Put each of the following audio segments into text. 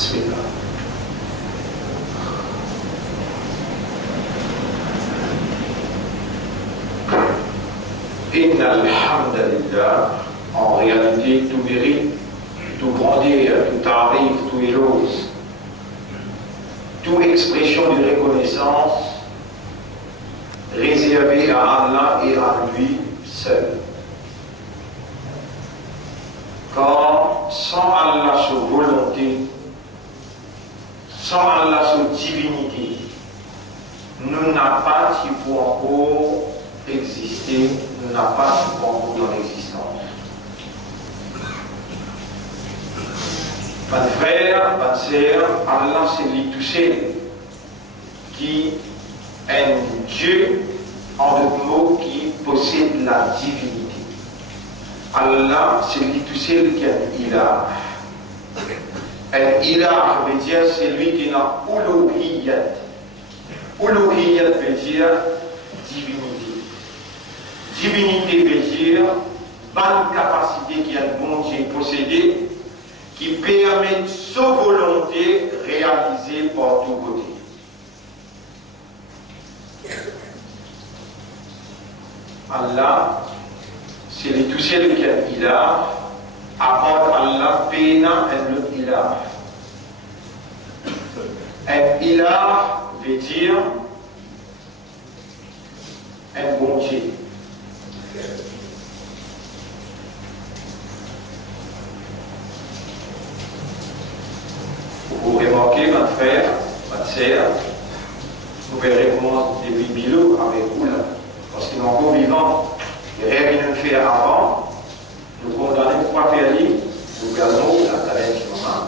بسم الله. إن الحمد لله, en réalité tout mérite, tout grandeur, tout tarif, tout éloge, toute expression de reconnaissance réservée à Allah et à lui seul. Car sans Allah sa volonté, sans Allah sa divinité, nous n'avons pas qui pour encore exister, nous n'avons pas qui pour encore dans l'existence. Mon frère, ma sœur, Allah c'est lui tout seul qui est un Dieu, en d'autres mots, qui possède la divinité. Allah, c'est lui tout seul qui est un ilah. Un ilah veut dire c'est lui qui a uluhiyyat. Uluhiyyat veut dire divinité. Divinité veut dire bonne capacité qui a le bon Dieu possédé, qui permet sa volonté réalisée par tous côtés. Allah, c'est le tout seul qui est ilah, à part Allah, pena un autre ilah. Un ilah veut dire un bon Dieu. Vous remarquez, mon frère, ma sœur, vous verrez comment depuis Bilo avec vous là, parce qu'ils sont encore vivants. Les rêves qu'ils nous fait avant, nous condamnons trois périls, nous gardons la talent du moment.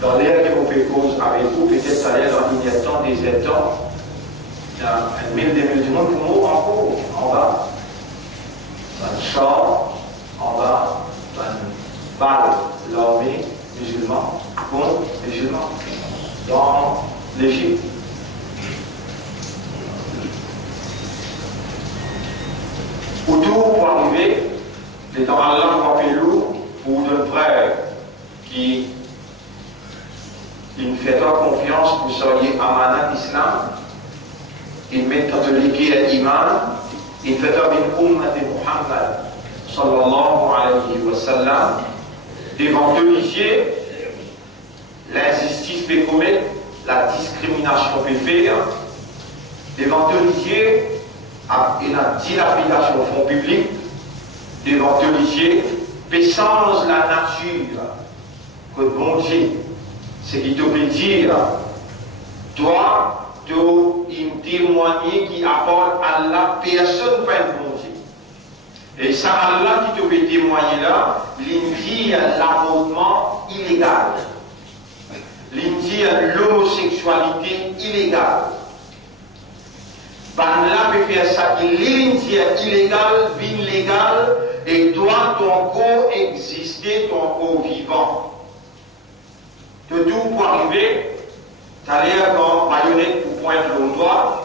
Dans l'air que vous faites cause avec vous, peut-être ça allait dans il y a tant des états, il y a 1000, 2000 du monde pour nous encore, en bas. Dans le char, en bas, dans une balle, l'armée musulmane, contre les musulmans, dans l'Égypte. Autour pour arriver, les temps Allah frappé lourd pour de frères qui ne fait pas confiance pour soyez amana l'islam, ils mettent en liquide à l'iman, ils fait une umma de Muhammad sallallahu alayhi wa sallam, devant deux lycées, l'injustice peut commettre, la discrimination peut faire, devant deux lycées, et la dilapidation au fonds public, devant deux lycées, puissance la nature, que bon Dieu, ce qui te peut dire, toi, tu es témoigner qui apporte à la personne pas un bon Dieu. Et ça, Allah qui te peut témoigner là, l'indie l'avortement illégal, l'indie l'homosexualité illégale. Là peut faire ça, l'indie illégal, vie légale, et toi, ton corps exister, ton corps vivant. De tout pour arriver, tu as l'air comme marionnette pour pointer le doigt,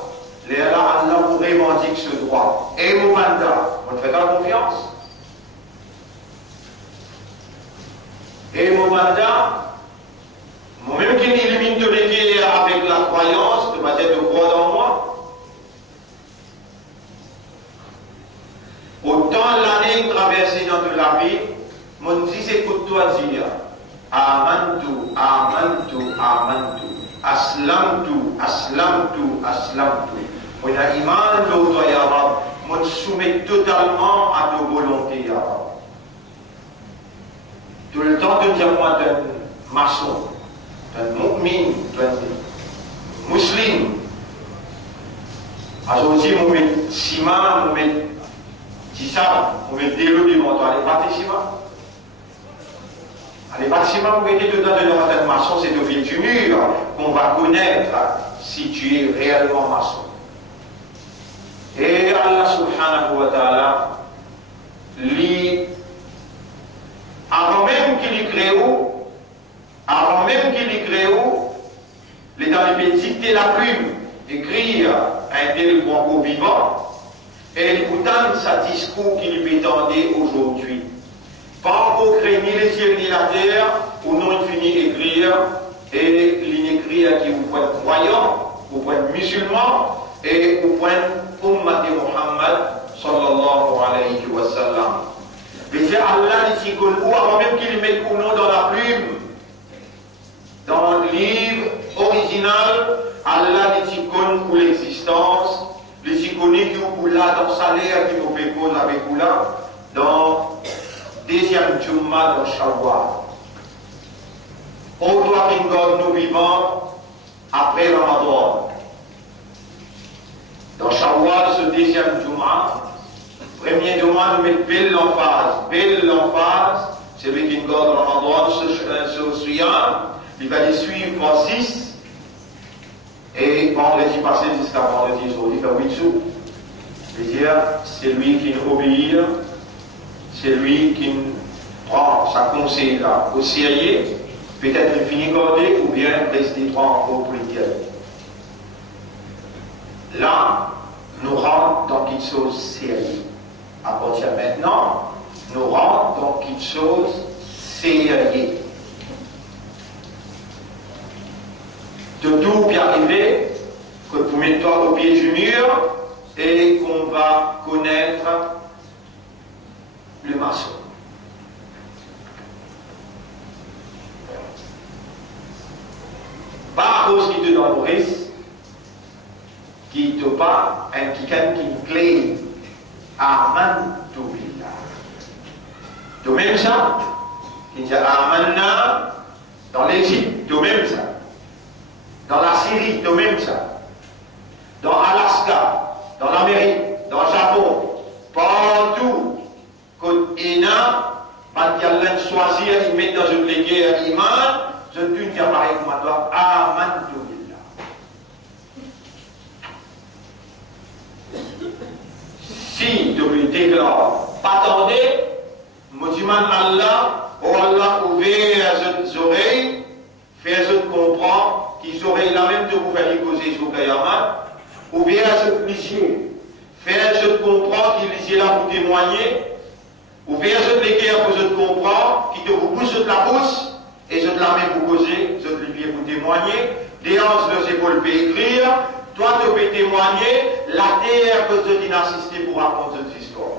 là, Allah vous revendique ce droit. Et mon mandat, on te fait pas confiance. Et mon mandat, moi-même qui m'élimine de l'équilibre avec la croyance, de ma tête de croix dans moi, autant l'année traversée dans de la vie, mon Dieu écoute-toi dire Amantu, Amantu, Amantu, Aslamtu, Aslamtu, Aslamtu. On a iman l'autre Yarab, mon soumet totalement à nos volontés Yarab. Tout le temps de dire moi d'un maçon, d'un mu'min, d'un musulman. Aujourd'hui, on met ciment, on met ça, on met des lots de moto, allez, bâtiment. Allez, bâtiment, vous mettez dedans de notre maçon, c'est au fil du mur qu'on va connaître si tu es réellement maçon. Et Allah subhanahu wa ta'ala, lui, avant même qu'il y crée, les dans les pays dicter la plume, écrire un tel concours vivant, et écoutant sa discours qu'il lui tendait aujourd'hui. Pas encore créé ni les cieux ni la terre, ou non il finit écrire, et l'écrire qui vous point croyant, vous point musulman, et vous point Ummat Muhammad sallallahu alayhi wa sallam. Mais c'est Allah dit ou avant même qu'il mette ou non dans la plume, dans le livre original, Allah dit pour l'existence, les icônes qui ont là dans salaire qui nous fait cause avec vous là, dans deuxième Jumma dans Shawwal. Au doit qu'une nous vivons après Ramadan. Dans Shawwal, ce deuxième Jumma, premier Jumma nous met belle l'emphase. Belle l'emphase, celui qui nous garde Ramadan, ce Suyam, il va les suivre en 6. Et vendredi passé jusqu'à vendredi aujourd'hui, il fait 8 jours. C'est-à-dire, c'est lui qui nous obéit, c'est lui qui prend sa conseil là au sérieux, peut-être il finit garder ou bien rester encore pour les dire. Là, nous rentrons dans quelque chose de sérieux. À partir de maintenant, nous rentrons dans quelque chose de sérieux. De tout bien arriver, que vous mettez au pied du mur et qu'on va connaître le maçon. Pas à cause qui te donne le risque, qui te pas un quelqu'un qui clé Aman tu billah. De même ça, qui dit Amanna dans l'Égypte, de même ça. Dans la Syrie, de même ça. Dans Alaska, dans l'Amérique, dans le Japon, partout, quand il y a choisir, il met dans une guerre iman, je ne puis dire pareil comme toi, Aman tu billah. Si tu me déclares, pas attendez, me demande Allah, oh Allah, ouvert les oreilles, fais-je comprendre, qu'ils auraient la même de vous faire causer sur Kayaman, ou bien je plier, fais-je comprendre qu'ils étaient là pour témoigner, ou bien je te guerre pour je te comprends, qui te vous pousse de la bouche, et je te la mets pour causer, je te le pour témoigner, des hanches de épaules peut écrire, toi tu peux témoigner, la terre que je t'ai assisté pour raconter cette histoire.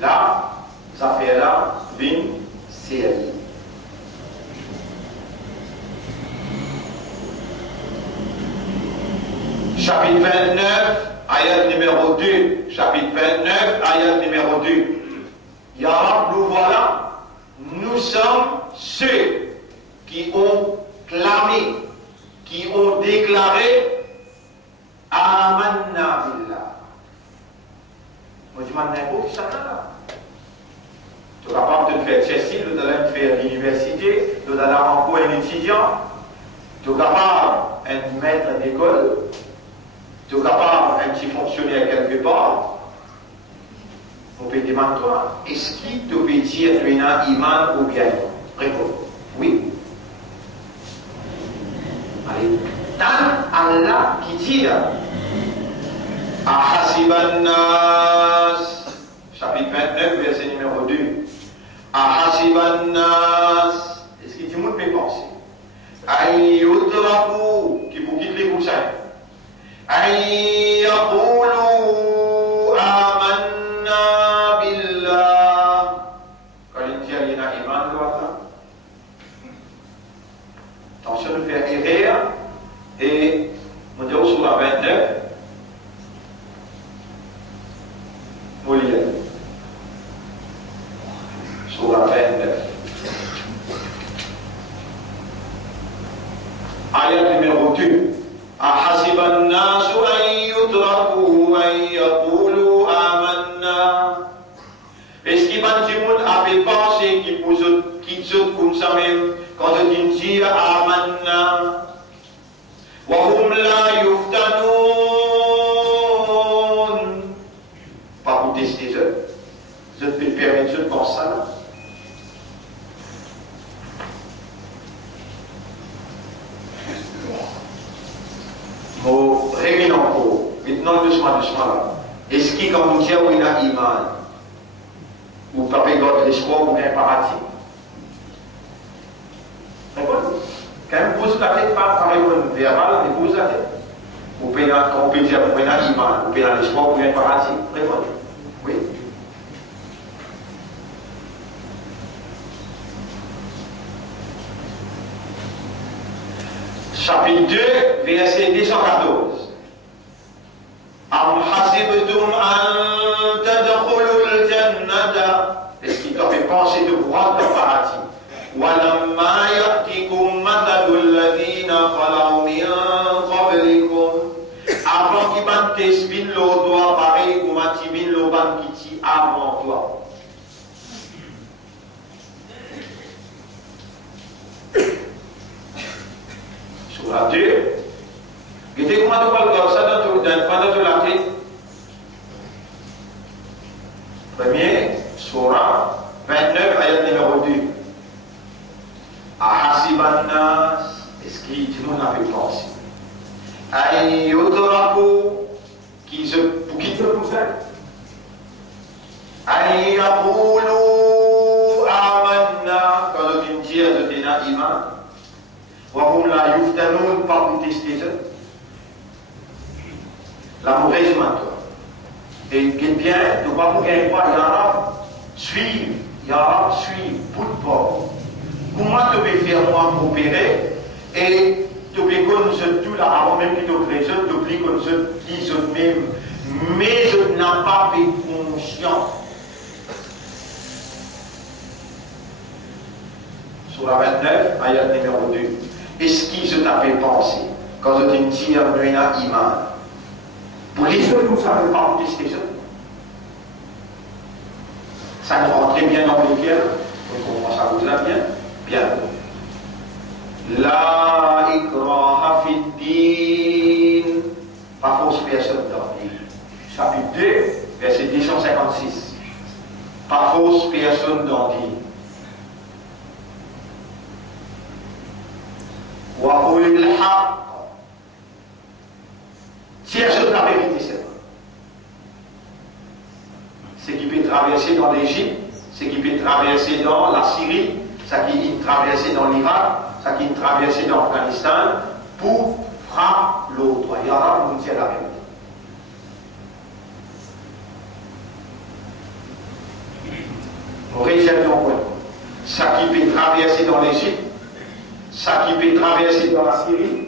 Là, ça fait là, une série. Chapitre 29, ayat numéro 2. Chapitre 29, ayat numéro 2. Ya Rab, nous voilà, nous sommes ceux qui ont clamé, qui ont déclaré Amanna billah. Moi, je m'en ai beaucoup ça là. Tu es capable de faire Chelsea, de faire l'université, de faire encore un étudiant. Tu es capable d'être maître d'école. Tu es capable d'être un petit fonctionnaire quelque part. On peut demander toi, est-ce qu'il te peut dire que tu es un imam ou bien? Réponds. Oui. Allez. Tant Allah qui dit Ahasiban nas, chapitre 29, verset numéro 2. Ahasiban nas, est-ce qu'il dit monde peut penser? Ayyutraku, qui vous quitte les coussins. Ayyaqulu amanna billah. Quand il dit il y a un iman, attention de faire erreur. Et on dit sur la 29, Molière. Sur la 29. Ayat numéro 2. Ahasiban nasu an yutraku an yaqulu amanna. Est-ce qu'il va dire monde avait pensé qu'il vous quitte comme ça même quand on dit amanna? وهم لا يفتنون. Pas pour tester eux. Je peux permettre de penser ça là. Mon rémi encore. Maintenant doucement là. Est-ce qu'il quand on dit où il a iman? Ou pas regarder l'espoir ou bien paradis. D'accord? Quand même, pose la tête, pas par une verbale, mais pose la tête. On peut dire, on peut dire, on peut dire l'espoir ou bien paradis. Répondez. Oui. Chapitre 2, verset 214. Am hasibtum an tadkhulul jannata. Est-ce qu'il t'a fait penser de vous rendre au paradis? Walamma ya'tikum mathalul ladhina khalaw min qablikum. Avant qu'il ban tesbin lo doit pareil comme atibin lo ban kiti avant toi. Sur la 2. Gede comment tu parles de ça dans la tête? Premier, surah 29, ayat numéro 2. Ahasiban nas, est-ce qu'il dit nous n'avons pas pensé? Ayyudraku, pour qui te pousse? Ayyaqulu amanna, quand on dit je t'ai na iman. Wahum la yuftanoun, pas pour tester ça. La mauvaise mentor. Et bien, nous ne pouvons pas Yarab suivre, bout de bord. Comment tu peux faire moi coopérer et tu peux connaître tout là avant même que tu présentes, tu peux connaître qui sont même, mais je n'ai pas fait conscience. Sur la 29, ayat numéro 2. Est-ce qu'ils se t'a fait penser quand je te dis à iman? Pour les autres, vous ne savez pas où tester ça. Ça nous rend très bien dans le cœur. On commence à vous la bien. Bien. La ikraha fid-din. Pas fausse personne dans le chapitre 2, verset 256. Pas fausse personne dans le wa qulil haqq. Cherche la vérité, c'est vrai. Ce qui peut traverser dans l'Égypte, ce qui peut traverser dans la Syrie, ce qui peut traverser dans l'Irak, ce qui peut traverser dans l'Afghanistan, pour frapper l'autre. Il y aura une la vérité. Nous réservons point. Ce qui peut traverser dans l'Égypte, ce qui peut traverser dans la Syrie,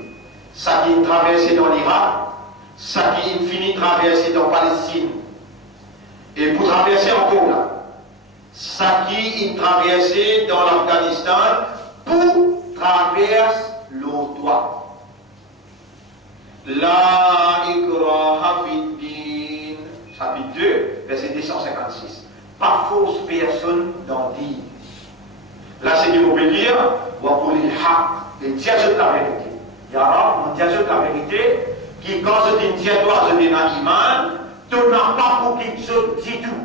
ce qui peut traverser dans l'Irak, ce qui finit traverser dans la Palestine. Et pour traverser encore là, ce qui est traversé dans l'Afghanistan, pour traverser l'autre. La ikraha fid-din, chapitre 2, verset 256. Pas fausse personne dans dit. Là, c'est qu'il faut dire, wa qulil haqq, et dire la vérité. Il y aura un dire la vérité, qui quand je dis dire toi, je dis un iman, tu n'as pas pour quelque chose du tout.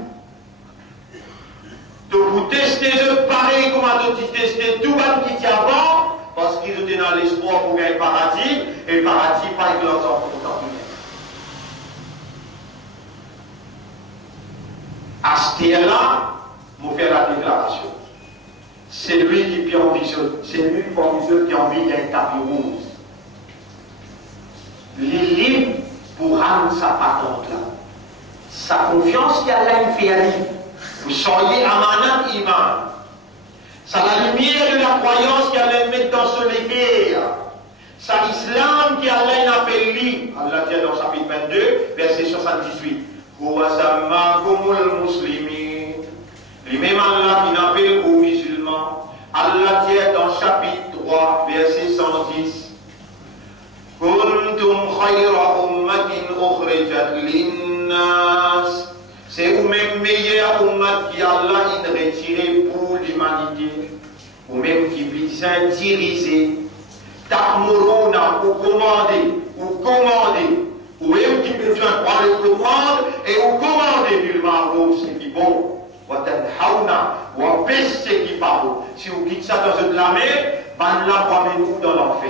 Tu vous tester pareil comme tu testé tout le monde qui tient avant, parce qu'ils étaient dans l'espoir pour gagner le paradis, et le paradis, pas avec leurs enfants. À ce là, je fais la déclaration. C'est lui qui envisionne, c'est lui qui envie d'un tapis rouge. Il est libre pour rendre sa patente là. Sa confiance qu'Allah fait à lui. Vous soyez amanat iman. C'est la lumière de la croyance qu'Allah met dans son équerre. C'est l'islam qu'Allah appelle lui. Allah dit dans chapitre 22, verset 78. Lui-même Allah qui n'appelle aux musulmans. Allah dit dans chapitre 3, verset 110. Kuntum khayra ummatin ukhrijat linnas. C'est vous-même meilleur ummat qui Allah a retiré pour l'humanité. Vous-même qui vient diriger. Ta'muruna ou commander. Ou même qui besoin par le commande et ou commander bil ma'ruf, ce qui est bon. Wa tanhauna wa bis ce qui n'est pas bon. Si vous quittez ça dans une la mer, ben là, vous dans l'enfer.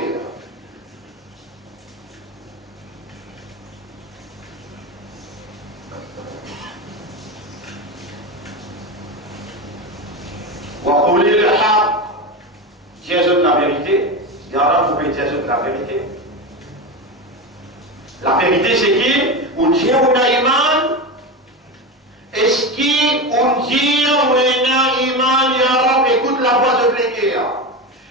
Dieu de la vérité. Il y en a qui Dieu de la vérité. La vérité, c'est qui? On dit on a iman. Est-ce qu'on dit on a iman, ya Rab, écoute la voix de pléguer.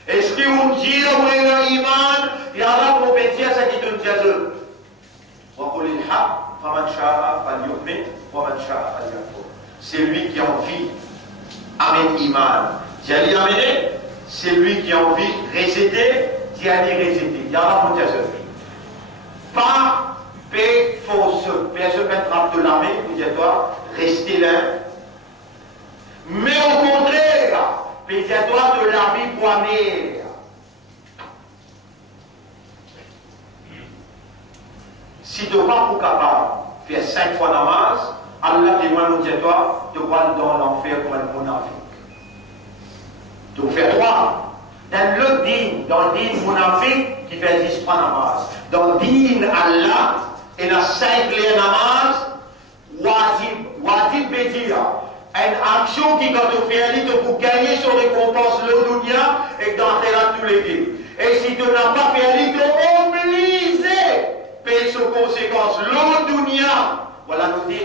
Est-ce qu'on dit on a iman, ya Rab, on peut dire ça qui donne Dieu. C'est lui qui a envie amène iman. D'y aller amener, c'est lui qui a envie réciter, d'y aller réciter. Il y a un bon Dieu. Pas paix force, personne ne mettra de l'armée, vous dites toi, restez là. Mais au contraire, pédiatoire de l'armée pour amener. Si tu n'es pas capable de faire 5 fois namaz, Allah témoigne nous dit toi, tu vas dans l'enfer comme un monafique. Tu fais 3. Dans le din, dans le din monafique, qui fait 10 fois namaz. Dans le din Allah, il y a 5 les namaz, wajib veut dire une action qui, quand tu fais, elle pour gagner son récompense le dunya et dans la tous les deux. Et si tu n'as pas fait, elle est obligé payer ses conséquences le dunya. Voilà, nous dit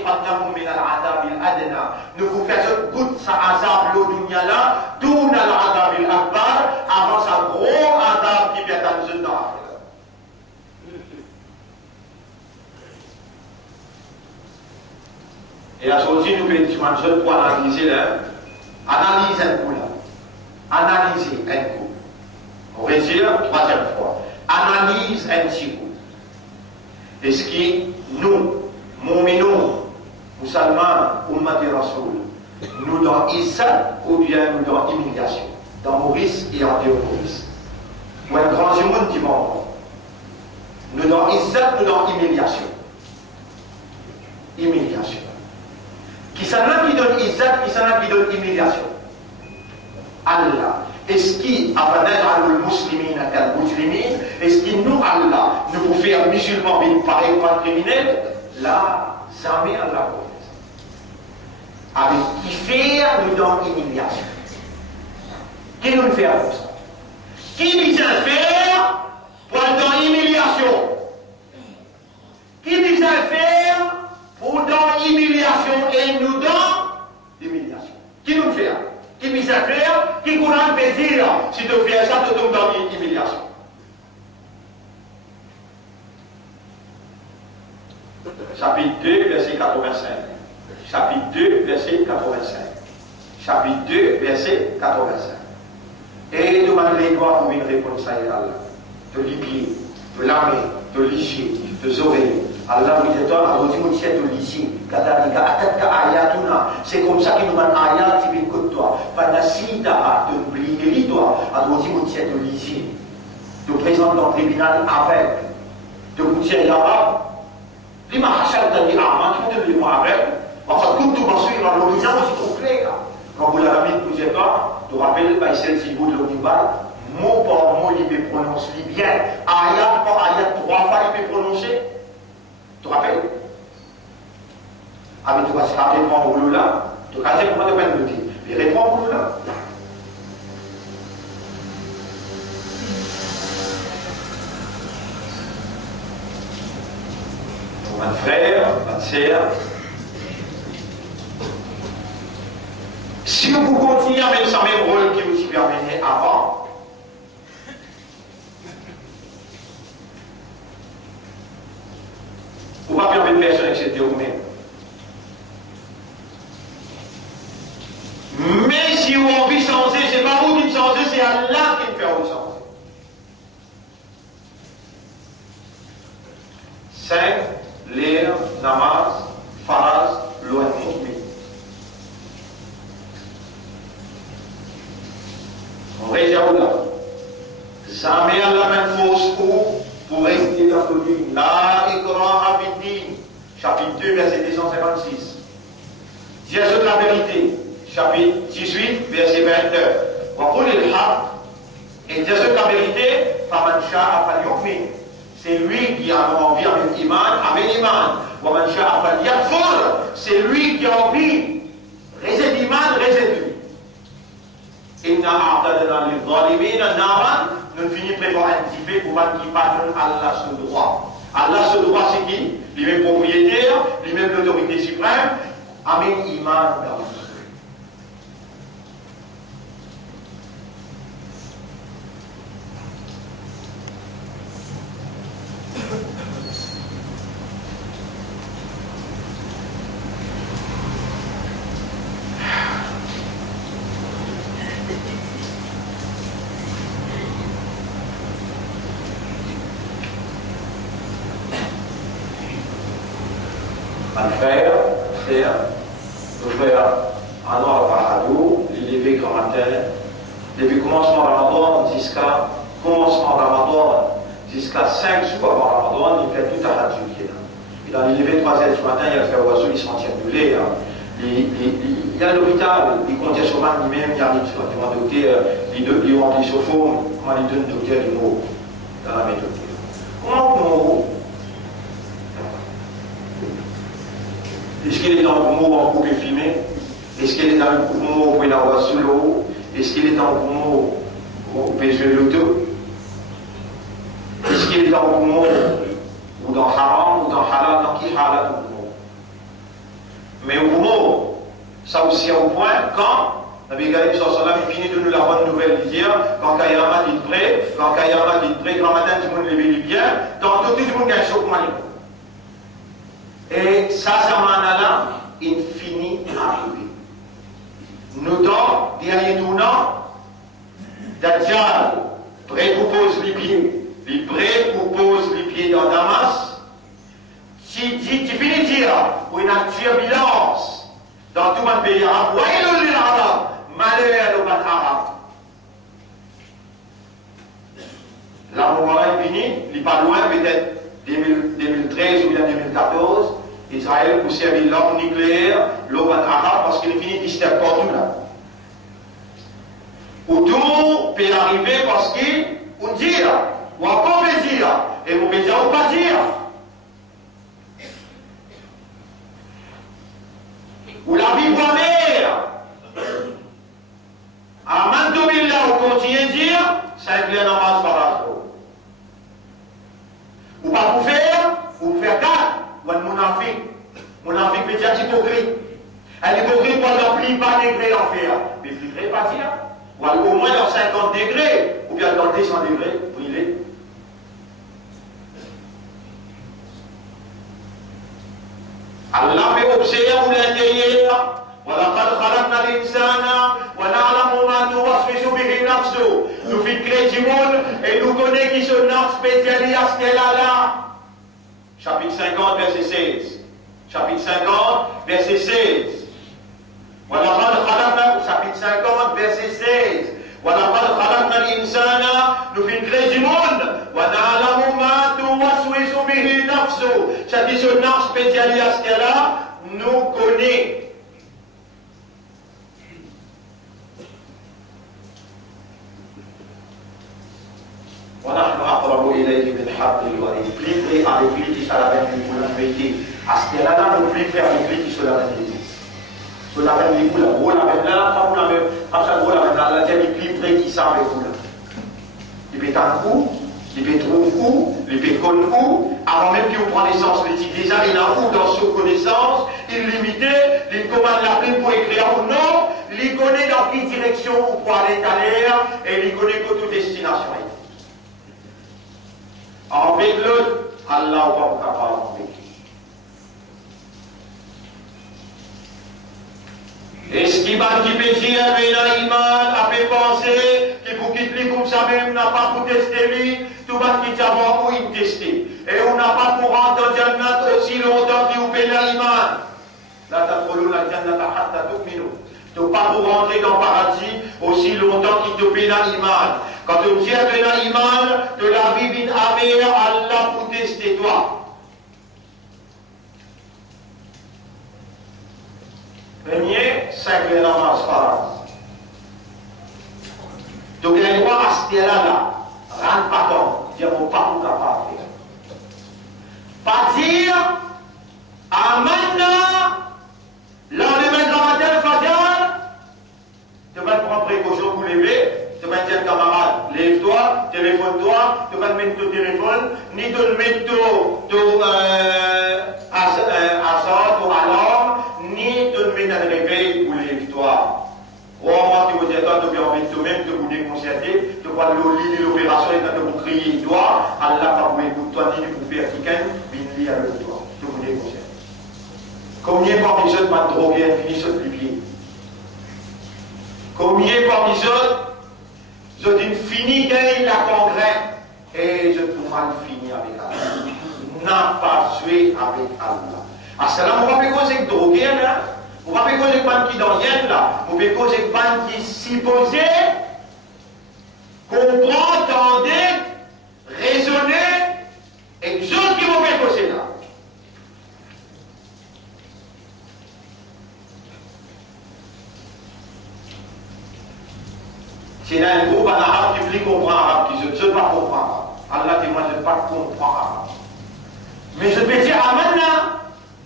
nous vous faisons goûter sa azab le dunya là, d'où l'adab al-akbar, avant sa gros adab qui vient à nous dans. Et là, aujourd'hui, nous pouvons pour analyser là, analyse un coup là, analyser un coup. On va dire, 3e fois, analyse un petit coup. Est-ce que nous, mu'minun, musulmans, ummati rasoul, nous dans Issa ou bien nous dans humiliation, dans Maurice et en Théopolis, ou un grand monde du monde, nous dans Issa, nous dans humiliation. Humiliation. Qui s'en a qui donne Issa, qui s'en a qui donne humiliation? Allah. Est-ce qu'il est-ce qu'il nous, Allah, nous pouvons faire musulmans, mais pareil pas criminels? Là, jamais Allah connaît. Avec qui faire, nous donne humiliation. Qui nous fait comme ça? Qui vient faire pour donner humiliation? Qui vient faire pour donner humiliation et nous donne humiliation? Qui nous fait? Qui vient faire? Qui courant peut dire si tu fais ça, tu tombes dans l'humiliation? Chapitre 2, verset 85. Chapitre 2, verset 85. Chapitre 2, verset 85. Et demande les doigts pour une réponse à Allah. De l'hygiène, de l'armée, de l'hygiène, de zorer. Allah vous dit, toi, vous dites, de l'hygiène. C'est comme ça qu'il nous demande ayat qui vient de toi. Fanasita, de l'oublier, toi. Alors vous dites, de l'hygiène. De présenter dans le tribunal avec. De vous dire, là-bas. لما حشرت لي أعمال كنت لي معبر وقد كنت بصيرا l'horizon c'est trop clair. Quand vous l'avez mis vous êtes là, tu rappelles pas ici si vous de l'onibar, mot par mot il peut prononcer bien, ayat par ayat 3 fois il peut prononcer. Tu rappelles? Ah mais tu vas se rappeler prendre au boulot là, tu vas dire comment tu vas le dire. Il répond au boulot là. Un frère, ma sœur, si vous continuez à mettre ce même rôle qui vous supervenait avant, vous ne pouvez pas permettre personne, etc. vous-même. Mais si vous avez envie de changer, ce n'est pas vous qui changez, c'est Allah qui me fait vous changer. 5. L'air, namaz, faraz, loin mu'min. On réserve là. Jamais Allah même force pour rester dans le din. La ikraha fid-din. Chapitre 2, verset 256. Dieu de la vérité. Chapitre 18, verset 29. Wa qul al-haq. Et Dieu de la vérité, faman sha'a falyu'min. C'est lui qui a envie avec iman, avec iman. C'est lui qui a envie. Réset iman, réset lui. Inna a'tadna lil-zalimina naran, nous finissons prévoir un petit peu pour qui pas Allah ce droit. Allah ce droit c'est qui? Lui-même propriétaire, lui-même l'autorité suprême, avec iman dans le faire un an par jour, l'élever comme un tel, depuis commencement Ramadan jusqu'à commencement Ramadan, jusqu'à 5 jours avant Ramadan, il fait tout à Hajj. Et dans l'élevé 3 heures du matin, il y a le frère Oiseau, il s'en tient de lait. Il y a l'hôpital, il contient souvent lui-même, il y a un docteur, il remplit son forme, comment il donne le docteur du mot dans la méthode. Comment on est-ce qu'il est dans le mot en coupe et filmé? Est-ce qu'il est dans le mot où il envoie sous l'eau? Est-ce qu'il est dans le mot où il fait l'auto? Est-ce qu'il est dans le mot ou dans haram ou dans halal? Dans qui halal ou mot? Mais au mot, ça aussi au point, quand Nabi Gaïb sallallahu finit de nous la bonne nouvelle de dire, quand Kayama dit prêt, quand Kayama dit prêt, grand matin, tout le monde lève bien, tantôt tout le monde gagne chaud pour manier. Et ça là, il finit d'arriver. Nous donc, derrière nous, Dajjal prépropose les pieds. Il prépropose les pieds dans Damas. Tu finis de dire, pour une turbulence dans tout le pays arabe, malheur au arabe. La mort est finie, il n'est pas loin, peut-être 2013 ou bien 2014, Israël pour servir l'arme nucléaire, l'Oman arabe, parce qu'il est fini d'histoire partout là. Où tout le monde peut arriver parce qu'on dit, ou encore peut dire, et vous pouvez dire ou pas dire. Ou la vie première, à Mandomilla, on continue de dire, ça est bien en masse par la trop. Ou pas pour faire, ou faire quatre, ou un monafique. Monafique veut dire hypocrite. Un hypocrite peut remplir pas degrés l'enfer. Mais plus degrés pas dire. Ou au moins dans 50 degrés, ou bien dans 200 degrés, brûlé. Allah fait observer l'intérieur. وَلَقَدْ خَلَقْنَا الْإِنسَانَ وَنَعْلَمُ مَا تُوَسْوِسُ بِهِ نَفْسُهُ. Nous fit créer du monde et nous connaissons qui se nomme spécialiste à ce qu'elle a là. Chapitre 50, verset 16. Chapitre 50, verset 16. وَلَقَدْ خَلَقْنَا, chapitre 50, verset 16. وَلَقَدْ خَلَقْنَا الْإِنسَانَ, nous fit créer du monde. وَنَعْلَمُ مَا تُوَسْوِسُ بِهِ نَفْسُهُ. C'est qui se nomme spécialiste à ce qu'elle a, nous connaît. ونحن أقرب إليه من حبل الوريد. Plus près avec lui qui sera la même pour la vérité. À ce qu'elle-là, nous plus près avec lui qui sera la même. Sur la même pour la gros, la même là, pas pour la même. Pas ça gros, la même là, la deuxième plus près qui sera avec vous là. Il peut être un coup, il peut trouver où, il peut connaître où, avant même qu'il prenne naissance, il dit déjà, il a où dans son connaissance, illimité, il commande la plume pour écrire ou non, il connaît dans quelle direction où pour aller à l'air, et il connaît que toute destination. Avec l'autre, Allah va capable avec lui. Est-ce qu'il va qui peut dire, mais l'iman a fait penser qu'il faut qu'il lit comme ça même, n'a pas pour tester lui, tout va qu'il d'abord où il tester. Et on n'a pas pour rentrer dans Jannat aussi longtemps qu'il vous paye l'iman. La tadkhuluna la Jannata hatta tu'minu. Tu n'as pas pour rentrer dans le paradis aussi longtemps qu'il te paye l'iman. Quand on dit que l'iman, de la vie vite amère, Allah pour tester toi. Premier, 5 éléments par donc, il y a droit à ce là, rentre pas tant, dire mon pas pour capable. Pas dire, Amanna, lendemain de la matin, Fajr, tu vas prendre précaution pour lever, toi, téléphone-toi, tu vas mettre ton téléphone, ni tu mettre ton hasard, ton alarme, ni tu mettre un réveil pour lève-toi. Oh, moi, tu vas dire, toi, tu vas envie de toi-même, tu vas déconcerter, tu vas aller l'opération et tu vas crier, toi, Allah va vous écouter, toi, ni pour faire quelqu'un, mais il y a le toi, tu vas déconcerter. Combien parmi les autres pas de droguer, finissent sur le pied? Combien parmi les autres, je dis fini qu'il la congrès et je peux mal finir avec Allah. N'a pas joué avec Allah. À cela, on va pas causer de droguer là. On va pas causer de ban qui dans rien là. On va causer de ban qui s'y posait, comprendre, entendre, raisonner, et les autres qui vont faire causer là. C'est là un groupe en arabe qui comprend arabe, qui ne veut pas comprendre arabe. Allah dit, moi je ne veux pas comprendre arabe. Mais je peux dire Amanna.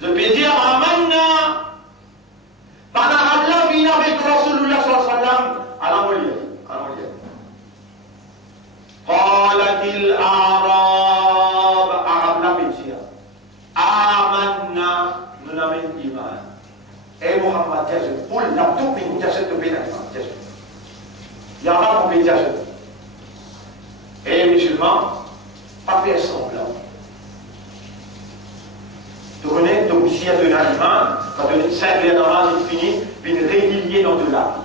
Je peux dire Amanna. Par arabe là, vient avec Rasulullah sallallahu alayhi wa sallam. Allah m'a dit. قالت الأعراب arabe là peut dire Amanna. Nous n'avons pas d'iman. Et Muhammad dit, pour la tout pays, nous avons tout pays d'iman. Il y en a qui ont dit et les musulmans, pas faire semblant. Tu connais, tu aussi à donner un iman, quand tu as 5 clés namaz, il finit, puis une régulier dans de l'âme.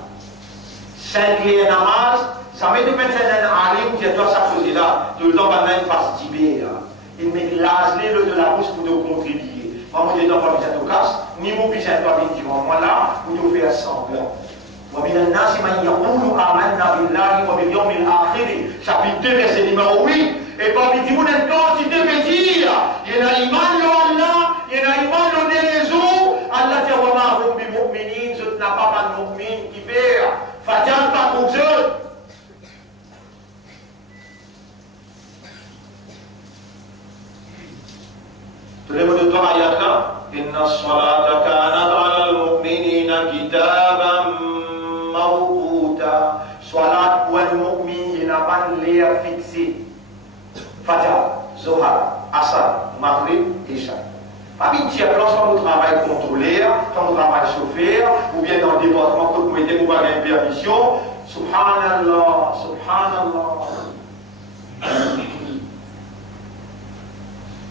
5 clés namaz, ça met de mettre un alim qui a toi ça chose là, tout le temps, pendant une passe d'ibé. Il met l'asler le de la bouche pour te contribuer. Moi, je dis, non, pas besoin de casse, ni mon besoin de toi, moi là, pour te faire semblant. ومن الناس من يقول آمنا بالله وباليوم الآخر chapitre 2 verset numéro 8 et parmi vous une quantité de dire il y a iman le Allah il y a iman le déraison Allah dit wa ma hum bi mu'minin je n'ai pas de mu'min qui fait fatihan pas pour eux tous les mots de toi ayat là inna as-salata kanat 'ala al-mu'minina kitaban Salat pour un mu'min, il n'a pas l'air fixé. Fajr, Zohar, Asar, Maghrib, Isha. Pas vite dire, lorsqu'on travaille contrôlé, quand on travaille chauffeur, ou bien dans le département que vous mettez, vous avez une permission, Subhanallah, Subhanallah.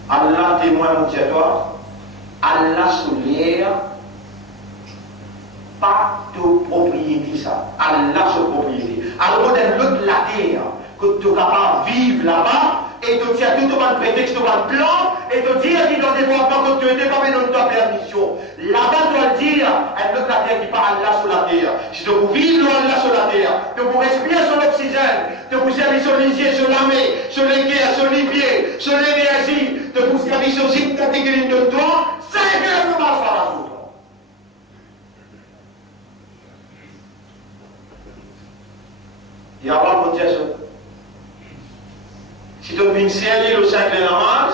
Allah témoin, mon Dieu, toi, Allah soulière. Pas de propriété ça. Allah se propriété. Alors on a l'autre la terre que tu es capable de vivre là-bas et tu tiens tout un prétexte, un plan et tu dire qu'il dans des départements que tu n'étais pas dans ta permission. Là-bas tu dois dire un autre la terre qui parle Allah sur la terre. Si tu veux vivre Allah sur la terre, tu peux respirer sur l'oxygène, tu peux servir sur les yeux, sur la main, sur les guerres, sur les pieds, sur l'énergie, tu peux servir sur une catégorie de toi, 5 heures de marche par la jour. Et avant de dire ça, si tu viens sérieux le 5 namaz,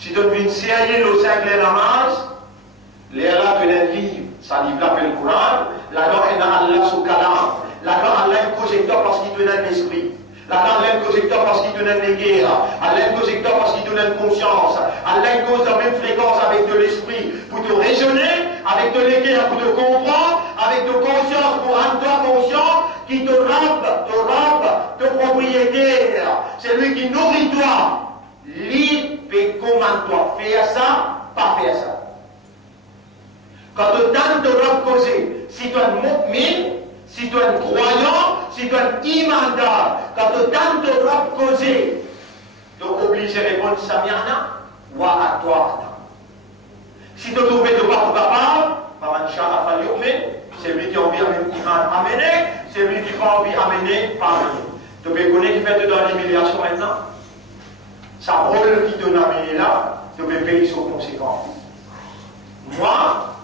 si tu viens sérieux le 5 namaz, les là tu les livres, ça livre l'appelle le Coran, là-dedans il y a Allah sous kalam, là-dedans Allah est un projecteur parce qu'il te donne l'esprit, là-dedans Allah est un projecteur parce qu'il te donne les guerres, Allah est un projecteur parce qu'il te donne conscience, Allah est cause de la même fréquence avec de l'esprit pour te raisonner, avec de l'équerre pour te comprendre, avec de conscience pour rendre toi conscient, qui te rampe, te propriétaire. C'est lui qui nourrit toi. Libre et commande-toi. Faire ça, pas faire ça. Quand tu tentes de reposer, si tu es un mu'min, si tu es un croyant, si tu es un imandar, quand tu tentes de reposer, tu es obligé de répondre Samiana ou à toi. Si tu trouves de pas capable, c'est lui qui a envie d'amener, c'est lui qui a envie d'amener, pas amener. Tu peux connaître qui fait dans l'humiliation maintenant. Ça rôle qui te amené là, tu peux payer sur conséquence. Moi,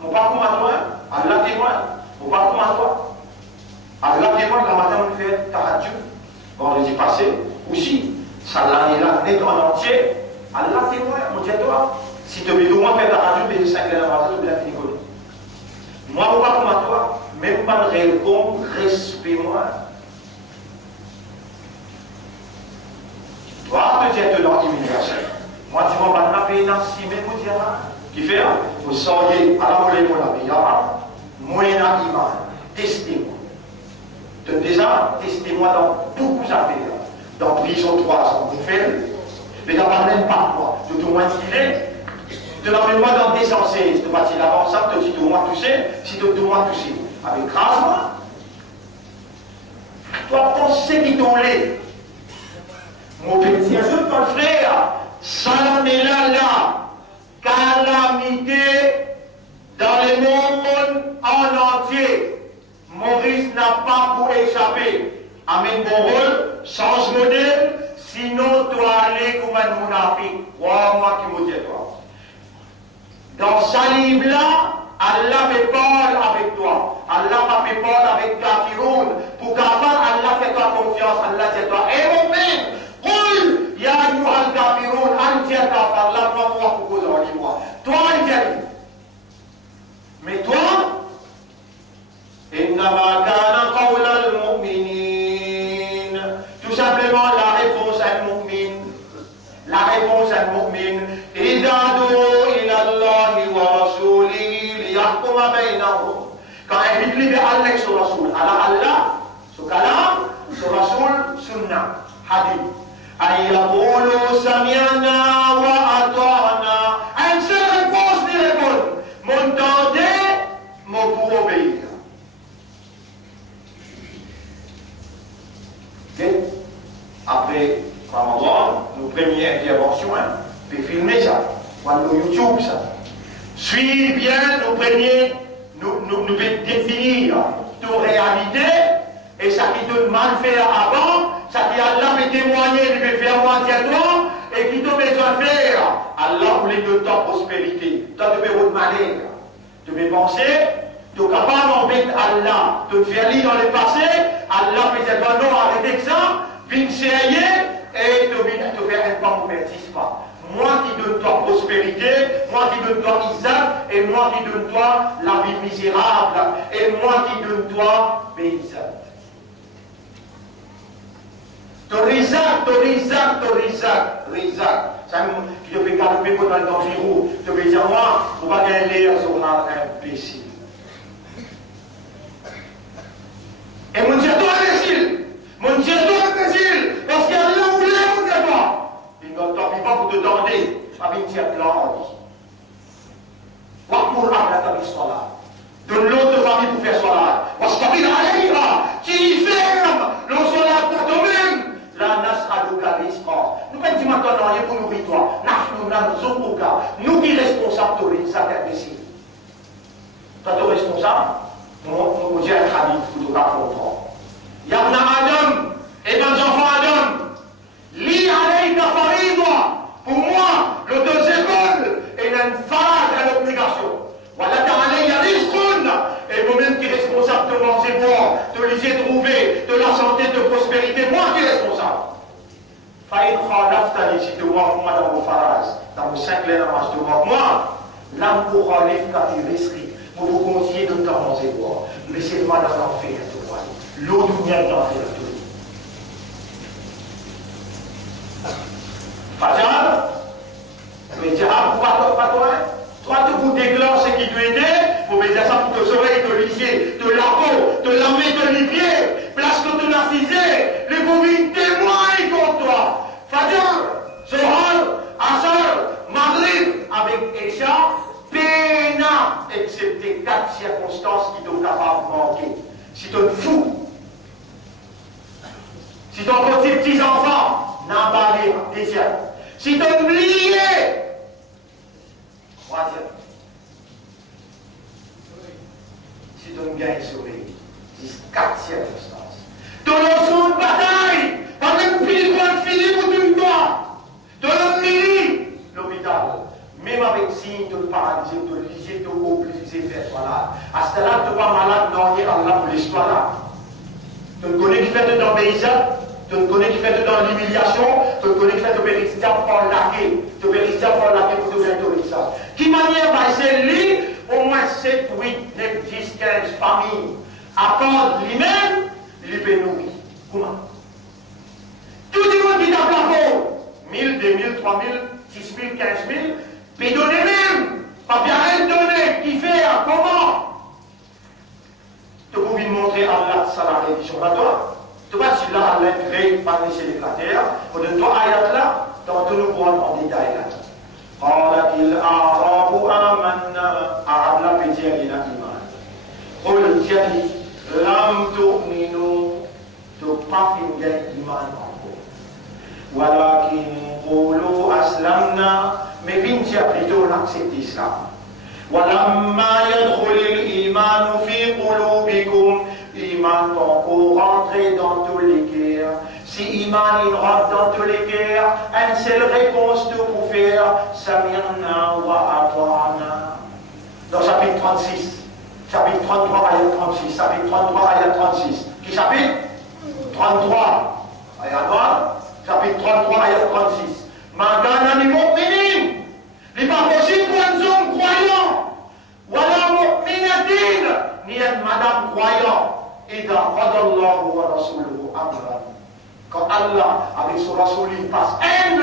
mon parcours à toi, Allah témoin, mon parcours à toi. Allah témoin, le matin, on fait tahajjud, vendredi passé, aussi, ça l'année là, net en entier, Allah témoin, mon Dieu, toi. Si tu veux moins faire tahajjud, mais 5 heures avant, tu vas finir. Moi, mon parcours à toi, même pas le respect, moi. malheureusement, on va taper dans 6 000 qui fait, vous soyez à la volée pour la meilleure, moi, iman, testez-moi. Déjà, testez-moi dans beaucoup d'affaires. Dans prison 3 ans, vous faites, mais dans la même pas moi, de tout moins qu'il est, de l'emmène-moi dans des sens, de partir d'avant ça, de tout moins touché, si de tout moins touché, avec grâce, toi, pensez qui t'ont l'est. Mon petit jeune ton frère, salam est là, calamité dans le monde en entier. Maurice n'a pas pour échapper. Amène mon rôle, change modèle, sinon tu vas aller comme un monafique. Crois-moi qui me dis toi. Dans ce livre-là, Allah fait parole avec toi. Allah va faire parole avec Kafiroun. Pour qu'avant Allah fait toi confiance, Allah dit toi, et mon père, قل يا أيها الكافرون أنت كافر لا تنظر pour cause moi. Toi, il dit. Mais toi, إنما كان قول المؤمنين. Tout simplement la réponse à un mu'min. La réponse à un mu'min. إذا دعوا إلى الله ورسوله ليحكم بينهم. Quand il dit libère Allah sur Rasoul. Alors Allah, sur Kalam, sur Rasoul, Sunnah, Hadith. أن يقولوا سمعنا وأطعنا. Une seule réponse lui répond. M'entendez, mon pour obéir. Okay. Après Ramadan, nos premières interventions, puis filmer ça, voir YouTube ça. Suivez bien nos premiers, nous définir nos réalités et ça qui te mal fait avant. Ça qui Allah peut témoigner, il peut faire entièrement, et qui t'a besoin de faire. Allah voulait de ta prospérité. Toi, tu peux malheur. Tu peux penser, tu es capable d'embêter Allah, de te faire lire dans le passé. Allah peut dire non, arrêtez ça, viens sérieux, et te faire un pas, ne perdis pas. Moi qui donne toi prospérité, moi qui donne toi Isaac, et moi qui donne toi la vie misérable, et moi qui donne toi paysage. Rizak. Ça qui te fait galoper pour dans le environ. Tu peux dire, moi, on va gagner l'air sur un imbécile. Et mon Dieu, toi, imbécile. Mon Dieu, toi, imbécile. Parce qu'il y a là où il est, mon Dieu, toi. Il ne t'en pas pour te demander. Avec une tierce langue. Wa pour la tabi sola. Donne l'autre famille pour faire sola. Wa stabir alayha. Qui ferme le sola pour toi-même. La nas'aluka rizqa. Nous ne disons pas rien pour nourrir toi. Nous qui sommes responsables de l'Isaac imbécile. Toi, tu es responsable. Mon Dieu a traduit, il faut pas comprendre. Yabna Adam, et dans enfants Adam, li alayka faridwa. Pour moi, le 2 secondes est une phase à l'obligation. Voilà alayya rizqun. Et moi-même qui est responsable de manger boire, de les trouver, de la santé, de prospérité, moi qui est responsable. Faïd khalaftani, si tu vois moi dans vos phrases, dans vos 5 lettres, tu vois moi, l'âme pour khalif kati risque. Vous vous conseillez de temps manger boire. Laissez-moi dans l'enfer, tu vois. L'eau du miel dans l'enfer, tu vois. Fajar, mais dire, pas toi, toi, tu vous déclenches ce qui te aide, pour me dire ça pour te sauver, te lisser, te la peau, te la mettre les pieds, place que te l'assiser, les communes témoignent contre toi. Fajr, Zohar, Asar, Maghrib, avec Esha, Péna, excepté 4 circonstances qui t'ont capable de manquer. Si tu es fou, si tu as tes petits-enfants, n'a pas les désir. Si tu es oublié, 3e. Si tu as bien sauvé, 4 circonstances. Tu as son de bataille, pas même pile de filer pour une toi. Tu as mili, l'hôpital. Même avec signe de paralysé, de lisé, de obligé faire malade. À ce là, tu n'es pas malade, non, Allah pour l'histoire là. Tu ne connais qui fait de ton paysage, tu ne connais qui fait de ton l'humiliation, tu ne connais qui fait de péristia pour laquer, de péristia pour laquer pour te faire ça. Qui manière va essayer au moins 7, 8, 9, 10, 15 familles. Apprendre lui-même, il peut nourrir. Comment? Tout le monde qui t'a plafond, 1000, 2000, 3000, 6 000, 15 000, puis donner même, pas bien rien donner, qui fait, comment? Tu peux lui montrer Allah, ça la révision à toi. Tu vois, si là, Allah créé par les célibataires, pour donner toi, ayat là, dans tout le monde en détail là. قالت الأعراب آمنا أعد لا بيتينا إيمان قل جدي لم تؤمنوا تقفوا إيمان ولكن قولوا أسلمنا mais vinci plutôt l'accepter ça ولما يدخل الإيمان في قلوبكم إيمان pour rentrer dans tous les cœurs. Si Iman il rentre dans tous les cœurs, une seule réponse de pour faire Samirna wa ata'na. Dans chapitre 36, chapitre 33, ayat 36, chapitre 33, ayat 36. Qui chapitre 33, ayat 1, chapitre 33, ayat 36. Magana ni mu'minin, il n'est pas possible pour un homme croyant, wala mu'minatin, ni une madame croyant. إذا قضى الله ورسوله أمرا quand Allah avec son Rasoul il passe un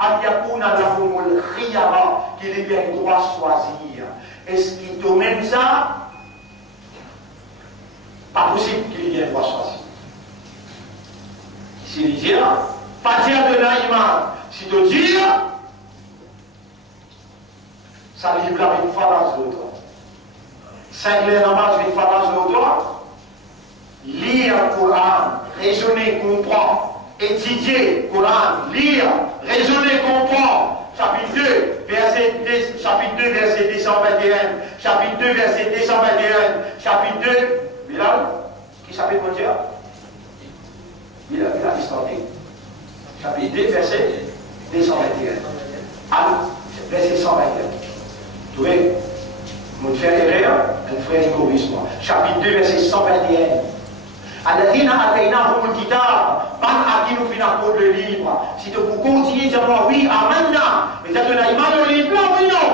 أن يكون لهم الخيار qu'il y ait droit à choisir. Est-ce qu'il te mène ça? Pas possible qu'il y ait droit à choisir. S'il dit pas dire de l'Iman, si te dire ça livre avec une phrase de toi. 5 les namaز une phrase de toi. Lire le Coran, raisonner, comprendre, étudier le Coran, lire, raisonner, comprendre. Chapitre 2, verset 221, chapitre 2, verset 221, chapitre 2, Bilal, qui s'appelle mon Dieu? Bilal historique. Chapitre 2, verset 221. Verset 121. Vous trouvez? Mon frère erreur, un frère égoïsme. Chapitre 2, verset 121. الذين آتيناهم الكتاب من أكلوا في نقود le livre. Si tu peux continuer de dire oui, amanna, mais tu as l'Iman le livre là, oui non.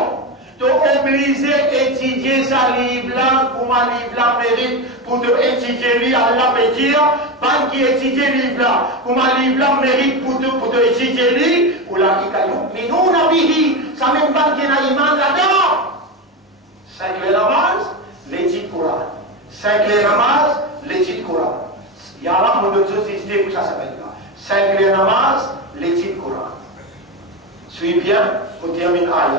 Tu es obligé d'étudier ça livre là, pour ma livre là mérite, pour te étudier lui, Allah peut dire, ban qui étudie le livre là, pour ma livre là mérite pour te étudier lui, ou la mais nous on a bihi, ça même ban qui a l'Iman là-dedans. 5 les namaz, l'étude Coran. 5 les namaz, l'étude Coran. Il y a là mon autre système pour ça s'appelle là. 5 les namaz, l'étude Coran. Suis bien, on termine ayat là.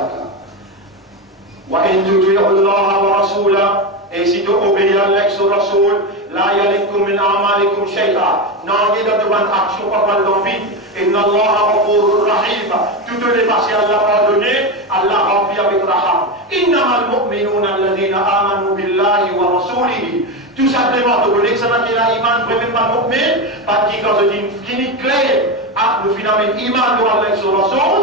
Wa in tuti'u Allah wa rasulahu, et si tu obéis à Allah et son Rasoul, la yalikum min a'malikum shay'a. Non, il y a de bonnes actions pas mal dans vide. Inna Allah ghafurur rahim. Toutes les passées Allah pardonné, Allah remplit avec raham. Innamal mu'minuna alladhina amanu billahi wa rasulihi. Tout simplement, tu connais que ça n'a pas iman, même pas mu'min, parce que quand je dis une clair, le phénomène iman de Allah et son Rasoul,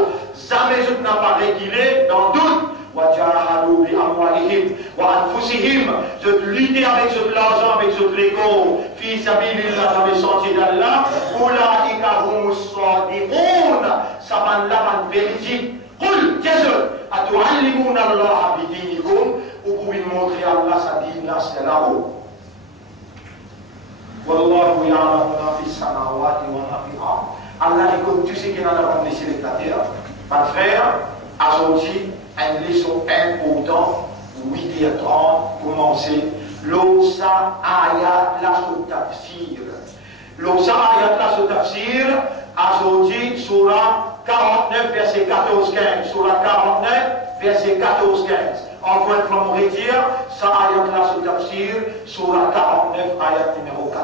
jamais je n'ai pas réglé dans doute. وَجَاهَدُوا بِأَمْوَالِهِمْ وَأَنفُسِهِمْ. Je lutter avec ce l'argent, avec ce l'ego, fi sabilillah, dans les sentiers d'Allah. Oulaïka humus sadiqoun. Ça man la man véridique. Qul, qu'est-ce? Atu'allimuna Allah bidinikum. Vous pouvez montrer Allah sa dîne là, c'est là-haut. Wallahu ya'lamu ma fi samawati wa ma fi al-ard. Allah écoute tout ce qu'il y a dans les cieux et la terre. Mon frère, aujourd'hui, une leçon importante, 8h30, commencer. L'osa ayat la sous tafsir. L'osa ayat la sous tafsir, aujourd'hui, surah 49, verset 14-15. Surah 49, verset 14-15. Encore une fois, on retire, ça ayat la sous tafsir, surah 49, ayat numéro 14-15.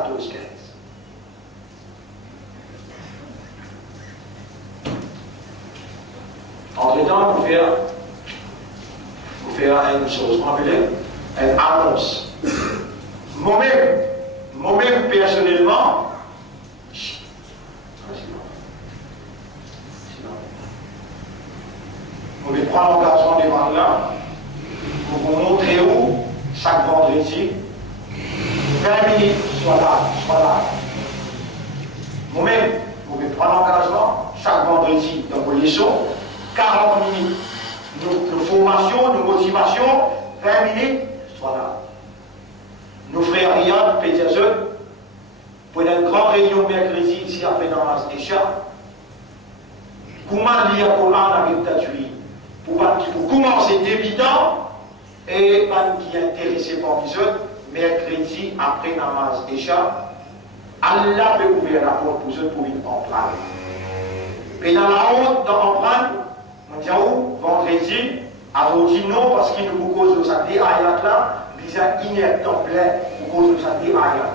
Entre-temps, vous faire une chose, on appelle une annonce. Moi-même personnellement, je vais prendre l'occasion devant là pour vous montrer où, chaque vendredi, 20 minutes, soit là. Moi-même, je vais prendre l'engagement chaque vendredi dans vos leçons, 40 minutes. Nos formations, nos motivations, 20 minutes, soit là. Nos frères Riyad, Peterson, pour une grande réunion mercredi ici à Pénarras et Chat. comment lire le Coran avec tajwid. Pour commencer débutant et pas qui est intéressé par les autres, mercredi après namaz Isha, Allah peut ouvrir la porte pour eux pour une emprunte. Et dans la honte d'emprunte, on dit vendredi, à dit non parce qu'il nous cause de cette ayat là, bizarre inerte en plein pour cause de cette ayat.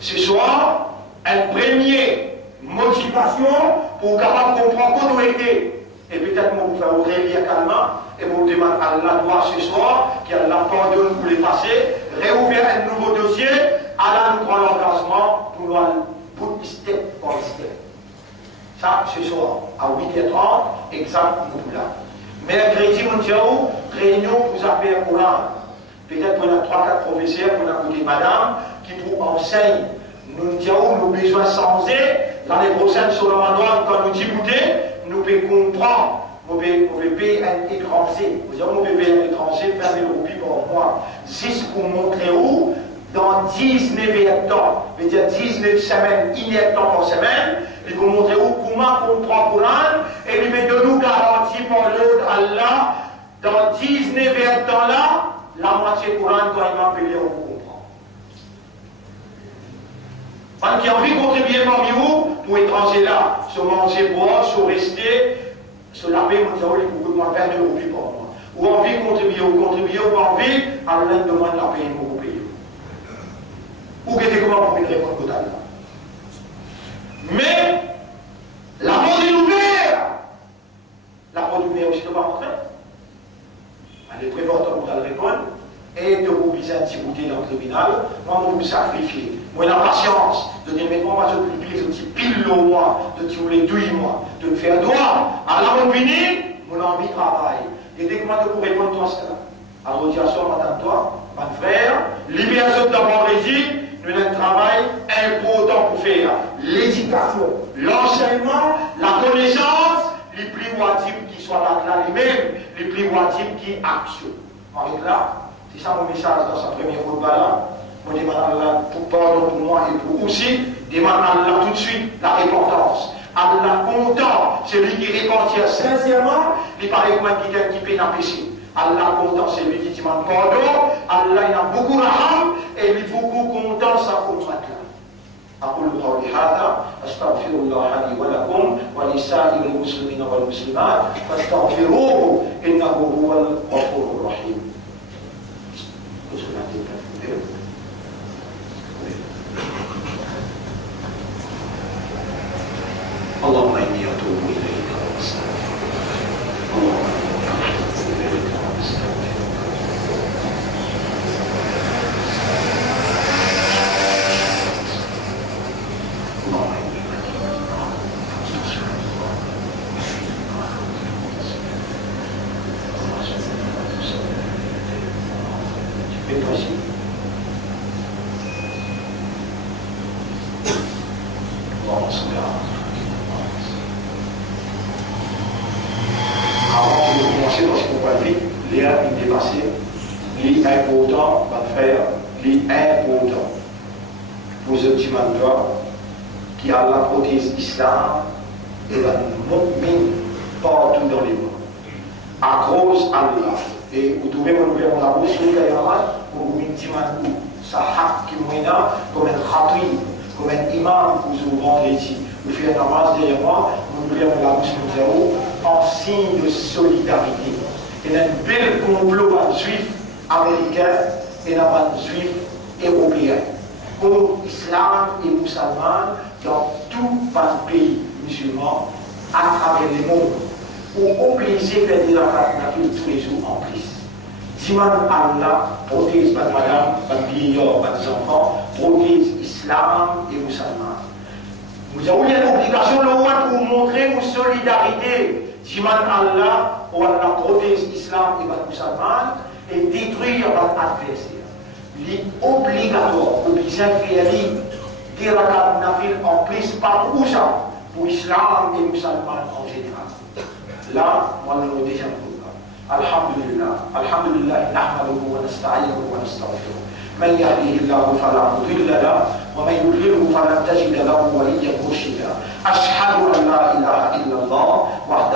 Ce soir, une première motivation pour capable comprendre qu'on était. Et peut-être vous faire relire calmement et vous demander à Allah doit ce soir, qu'Allah pardonne pour les passés, réouvrir un nouveau dossier, Allah nous prend l'engagement pour nous step par step. Ça, ce soir, à 8h30, exactement là. Mercredi, nous disons, réunion pour appeler un Coran. Peut-être qu'on a 3-4 professeurs, qu'on a côté madame, qui nous enseignent. Nous disons, nos besoins sans l'année prochaine, sur le mandat, quand nous discutons, nous pouvons comprendre. Nous pouvons payer un étranger. Vous savez, nous pouvons payer un étranger, 20 000 roupies par mois. Juste pour montrer où, dans 19 temps, c'est-à-dire 19 semaines, 1 temps par semaine, et pour montrer où, comment on prend le Coran, et il met de nous garantie par l'autre Allah, dans 19 temps là, la moitié du Coran, quand il m'a appelé, on comprend. Parce qu'il y a envie de contribuer parmi vous, pour étranger là, sur manger boire, sur rester, sur la paix, on dit, beaucoup de moins 20 000 roupies par mois. Ou envie de contribuer, ou envie, à l'un demande la paix, vous payez. Ou que comment pour une réponse totale. Mais, la porte est ouverte. La porte est ouverte aussi de pas rentrer. Elle est très importante pour le répondre. Et de vous viser un petit bouteille dans le tribunal, moi, vous sacrifiez. Moi, la patience de dire, mais moi, je vous plie, je vous pile le mois, de dire, les 2 mois, de me faire droit. Alors, on finit, mon envie de travail. Et dès que moi, je vous répondre à cela. Alors, on dit à soi, madame, toi, mon frère, libération d'abord régime, nous avons un travail important pour faire l'éducation, l'enseignement, la connaissance, les plus wajib qui soient là lui-même, les plus wajib qui action. On est là. C'est ça mon message dans sa première fois là. On demande à Allah pour pardon pour moi et pour aussi, demande à Allah tout de suite la repentance. Allah content, celui qui repentit sincèrement, il paraît comme quelqu'un qui peut péché. Allah content, c'est lui qui demande pardon. Allah il a beaucoup de raham et il est beaucoup content sa ummat-là. أقول قولي هذا أستغفر الله لي ولكم ولسائر المسلمين والمسلمات فاستغفروه إنه هو الغفور الرحيم. اللهم إني أتوب إليك وأستغفرك. اللهم إني أتوب إليك وأستغفرك. Qui a la protège islam et la mu'min partout dans les mondes. À cause d'Allah. Et vous devez me faire la bouche pour vous dire ça hak qui mouina comme un khatri, comme un imam pour vous vendredi. Vous faites un namaz derrière moi, vous devez me la bouche en signe de solidarité. Il y a un bel complot juif américain et un juif européen. Pour l'islam et les musulmans dans tout le pays musulman à travers le monde, ou obligé de faire des rakats tous les jours en plus. Diman Allah protège pas madame, pas vieillard, pas enfants, protège l'islam et les musulmans. Nous avons une obligation pour montrer une solidarité. Diman Allah, pour Allah protège l'islam et les musulmans et détruire votre adversaire. Il est obligatoire, obligé de faire des rakats nafil en plus par où ça, pour l'islam et les musulmans en général. Là, moi, je l'ai déjà dit. Alhamdulillah, Alhamdulillah, nahmaduhu wa nasta'inuhu wa nastaghfiruh. من يهده الله فلا مضل له ومن يضلله فلن تجد له وليا مرشدا. أشهد أن لا إله إلا الله وحده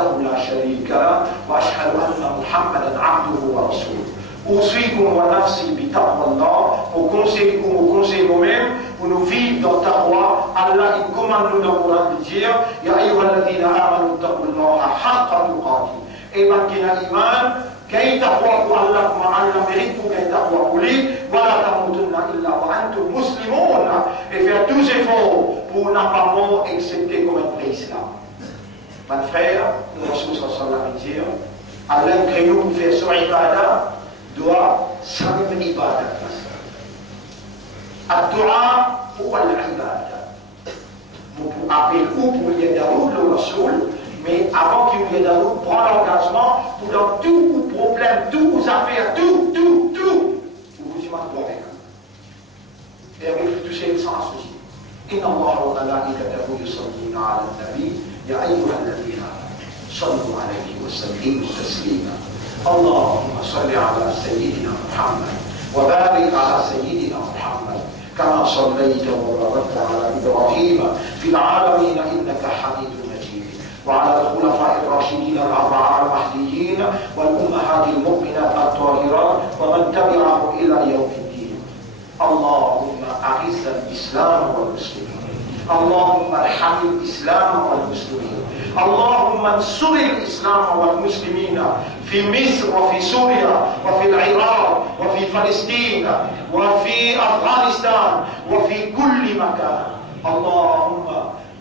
محمدا عبده ورسوله. أوصيكم ونفسي بتقوى الله. Au conseil vous-même pour nous vivre dans taqwa. Allah il commande nous dans le Coran de dire Ya ayyuhalladhina amanu taqullaha haqqa tuqatih. Et bakina iman kay taqwa pour Allah comme Allah mérite pour kay taqwa pour lui. Wala tamutunna illa wa antum muslimun. Et faire tous efforts pour ne pas mort excepté comme un vrai islam. Mon frère, le Rasul sallallahu alayhi wa sallam dit Allah crée nous pour faire son ibadah doit savoir l'ibadah. Ad-du'a ou al-ibadah. Vous pouvez appeler ou pour y d'aroud le Rasoul, mais avant qu'il y ait d'aroud, prends l'engagement pour dans tout problème, toutes affaires, tout, vous vous y mettez. Et avec tous ces sens aussi. Inna Allah wa malaikatahu yusalluna ala al-nabi ya ayyuhalladhina sallu alayhi wa sallimu taslima. اللهم صل على سيدنا محمد وبارك على سيدنا محمد كما صليت وباركت على ابراهيم في العالمين انك حميد مجيد وعلى الخلفاء الراشدين الاربعه المهديين والامهات المؤمنات الطاهرات ومن تبعهم الى يوم الدين. اللهم اعز الاسلام والمسلمين. اللهم ارحم الاسلام والمسلمين. اللهم انصر الإسلام والمسلمين في مصر وفي سوريا وفي العراق وفي فلسطين وفي أفغانستان وفي كل مكان. اللهم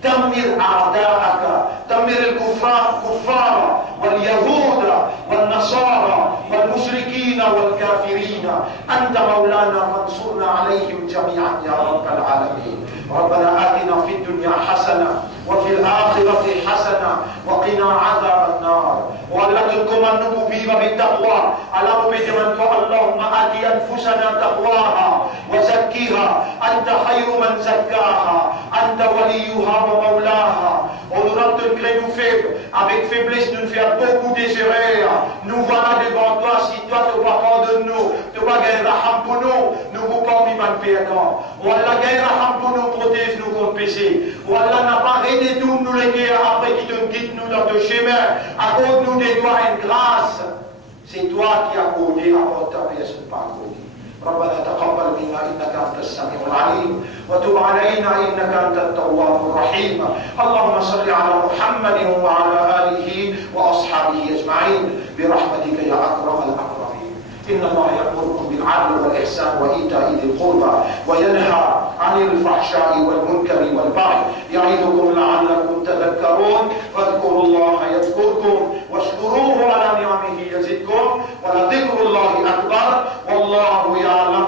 دمر أعداءك، دمر الكفار واليهود والنصارى والمشركين والكافرين. أنت مولانا فانصرنا عليهم جميعا يا رب العالمين. ربنا آتنا في الدنيا حسنة وفي الآخرة حسنة وقنا عذاب النار. ولا تكن النبوة بالتقوى على مبيد اللهم آت أنفسنا تقواها وزكيها أنت خير من زكاها أنت وليها ومولاها. On nous rend un gré nous faible, avec faiblesse nous faire beaucoup désirer. Nous voilà devant toi, si toi tu vas pardonner, tu vas gagner raham pour nous, nous vous pas mis mal perdant. Voilà gagner raham pour nous, protège nous contre péché. Voilà n'a pas aidé nous les guerres après qui te guide nous dans le chemin. Accorde nous des doigts et grâce. C'est toi qui as accordé à votre personne pas accordé. ربنا تقبل منا انك انت السميع العليم وتب علينا انك انت التواب الرحيم. اللهم صل على محمد وعلى اله واصحابه اجمعين برحمتك يا اكرم الاكرمين. ان الله يامركم بالعدل والاحسان وايتاء ذي القربى وينهى عن الفحشاء والمنكر والبغي يعظكم لعلكم تذكرون. فاذكروا الله يذكركم واشكروه على نعمه يزدكم ولذكر الله اكبر والله يعلم